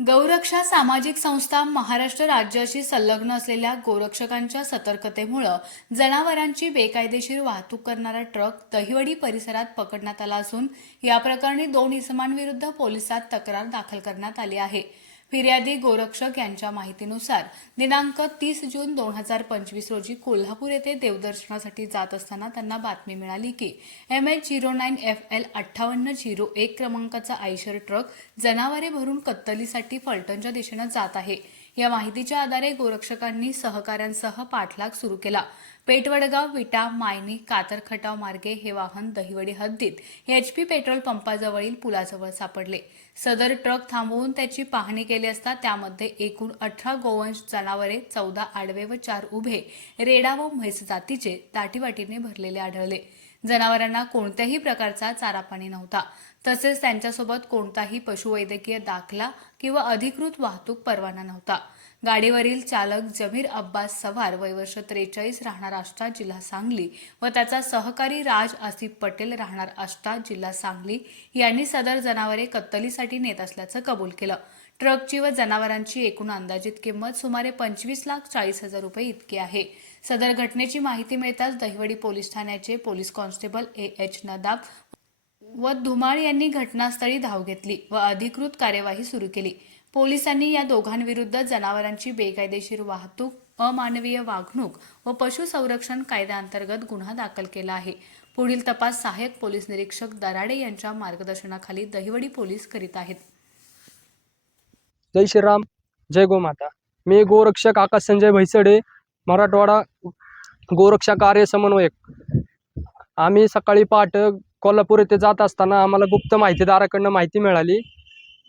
गौरक्षा सामाजिक संस्था महाराष्ट्र राज्याशी संलग्न असलेल्या गोरक्षकांच्या सतर्कतेमुळे जनावरांची बेकायदेशीर वाहतूक करणारा ट्रक दहिवडी परिसरात पकडण्यात आला असून या प्रकरणी 2 इसमांविरुद्ध पोलिसात तक्रार दाखल करण्यात आली आहे। फिर्यादी गोरक्षक यांच्या माहितीनुसार दिनांक 30 जून 2025 रोजी कोल्हापूर येथे देवदर्शनासाठी जात असताना त्यांना बातमी मिळाली की MH09FL 5801 क्रमांकाचा आयशर ट्रक जनावरे भरून कत्तलीसाठी फलटणच्या दिशेने जात आहे। या माहितीच्या आधारे गोरक्षकांनी सहकाऱ्यांसह पाठलाग सुरू केला। पेठवडगाव, विटा, मायनी, कातरखटाव मार्गे हे वाहन दहिवडी हद्दीत HP पेट्रोल पंपाजवळील पुलाजवळ सापडले। सदर ट्रक थांबवून त्याची पाहणी केली असता त्यामध्ये एकूण 18 गोवंश जनावरे, 14 आडवे व 4 उभे रेडा व म्हैस जातीचे दाटीवाटीने भरलेले आढळले। जनावरांना कोणत्याही प्रकारचा चारा पाणी नव्हता, तसेच त्यांच्यासोबत कोणताही पशुवैद्यकीय दाखला किंवा अधिकृत वाहतूक परवाना नव्हता। गाडीवरील चालक जमीर अब्बास सवार, वय वर्ष 43, राहणार आष्टा, जिल्हा सांगली व त्याचा सहकारी राज आसिफ पटेल, राहणार आष्टा, जिल्हा सांगली यांनी सदर जनावरे कत्तलीसाठी नेत असल्याचं कबूल केलं। ट्रकची व जनावरांची एकूण अंदाजित किंमत सुमारे 25,40,000 रुपये इतकी आहे। सदर घटनेची माहिती मिळताच दहिवडी पोलीस ठाण्याचे पोलीस कॉन्स्टेबल AH नदाब व धुमाळ यांनी घटनास्थळी धाव घेतली व अधिकृत कार्यवाही सुरू केली। पोलिसांनी या दोघांविरुद्ध जनावरांची बेकायदेशीर वाहतूक, अमानवीय वागणूक व पशु संरक्षण कायद्याअंतर्गत गुन्हा दाखल केला आहे। पुढील तपास सहाय्यक पोलीस निरीक्षक दराडे यांच्या मार्गदर्शनाखाली दहिवडी पोलीस करीत आहेत। जय श्रीराम, जय गोमाता। मी गोरक्षक आकाश संजय भैसडे, मराठवाडा गोरक्षा कार्य समन्वयक। आम्ही सकाळी पहाटे कोल्हापूर येथे जात असताना आम्हाला गुप्त माहितीदाराकडून माहिती मिळाली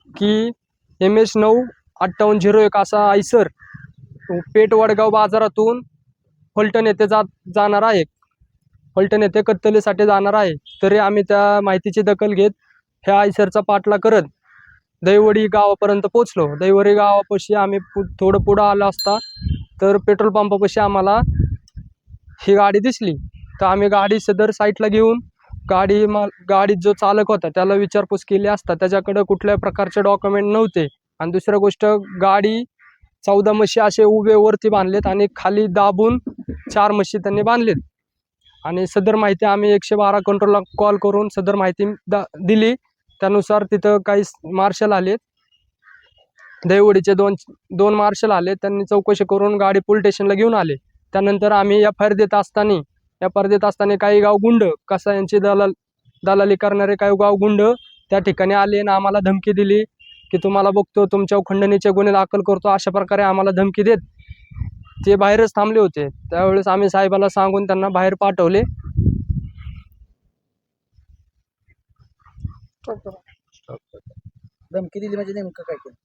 की MH95801 असा आयसर पेठवडगाव बाजारातून फलटण येथे जाणार आहे, फलटण येथे कत्तलीसाठी जाणार आहे। तरी आम्ही त्या माहितीची दखल घेत ह्या आयसरचा पाठलाग करत दहिवडी गावापर्यंत पोहोचलो। दहिवडी गावापाशी आम्ही थोडं पुढं आलो असता तर पेट्रोल पंपापाशी आम्हाला ही गाडी दिसली। तर आम्ही गाडी सदर साईडला घेऊन गाडीत जो चालक होता त्याला विचारपूस केली असता त्याच्याकडे कुठल्याही प्रकारचे डॉक्युमेंट नव्हते। आणि दुसरी गोष्ट, गाडी 14 म्हशी असे उभे वरती बांधलेत आणि खाली दाबून 4 म्हशी त्यांनी बांधलेत। आणि सदर माहिती आम्ही 112 कंट्रोलला कॉल करून सदर माहिती दिली। त्यानुसार तिथं काही मार्शल आले, दहिवडीचे दोन मार्शल आले। त्यांनी चौकशी करून गाडी पोलीस स्टेशनला घेऊन आले। त्यानंतर आम्ही FIR देत असताना काही गाव गुंड, कसायांची दलाली करणारे काही गाव गुंड त्या ठिकाणी आले आणि आम्हाला धमकी दिली की तुम्हाला बघतो, तुमच्यावर खंडणीचे गुन्हे दाखल करतो, अशा प्रकारे आम्हाला धमकी देत ते बाहेरच थांबले होते। त्यावेळेस आम्ही साहेबाला सांगून त्यांना बाहेर पाठवले। धमकी दिली म्हणजे नेमकं काय केलं?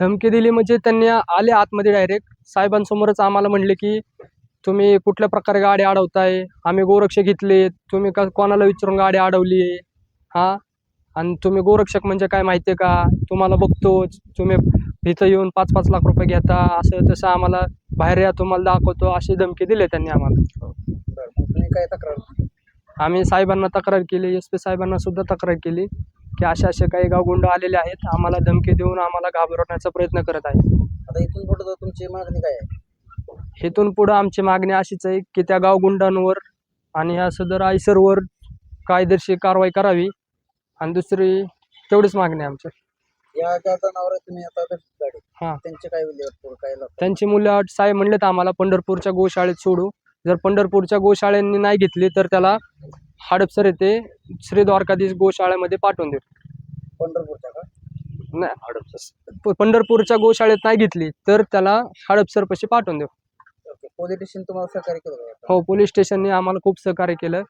धमकी दिली म्हणजे त्यांनी आले आतमध्ये डायरेक्ट साहेबांसमोरच आम्हाला म्हणले की तुम्ही कुठल्या प्रकारे गाडी अडवताय, आम्ही गोरक्षक घेतले, तुम्ही कोणाला विचारून गाडी अडवली आहे हा, आणि तुम्ही गोरक्षक म्हणजे काय माहिती आहे का, तुम्हाला बघतो तुम्ही इथं येऊन 5-5 लाख रुपये घेता, असं तसं आम्हाला बाहेर या, तुम्हाला दाखवतो, अशी धमकी दिली त्यांनी आम्हाला। तुम्ही काय तक्रार? आम्ही साहेबांना तक्रार केली, SP साहेबांना सुद्धा तक्रार केली की असे काही गाव गुंड आलेले आहेत, आम्हाला धमकी देऊन आम्हाला घाबरवण्याचा प्रयत्न करत आहे। आता इथून पुढे तुमची मागणी काय आहे? इथून पुढे आमची मागणी अशीच आहे की त्या गाव गुंडांवर आणि ह्या सदर आयसरवर कायदेशीर कारवाई करावी, आणि दुसरी तेवढीच मागणी आहे आमची। या ज्या जनावर तुम्ही आता गाडी हां, त्यांचे काय विल्हेवाट काय लागतं? त्यांची मुलं साहेब म्हणलेत आम्हाला पंढरपूरच्या गोशाळेत सोडू, जर पंढरपूरच्या गोशाळेंनी नाही घेतली तर त्याला हडपसर येथे श्री द्वारकाधीश गोशाळेमध्ये पाठवून देऊ। पंढरपूरच्या का? नाही, पंढरपूरच्या गोशाळेत नाही घेतली तर त्याला हडपसरपाशी पाठवून देऊ। ओके, पोलीस स्टेशन तुम्हाला सहकार्य केलं का? हो, पोलीस स्टेशनने आम्हाला खूप सहकार्य केलं।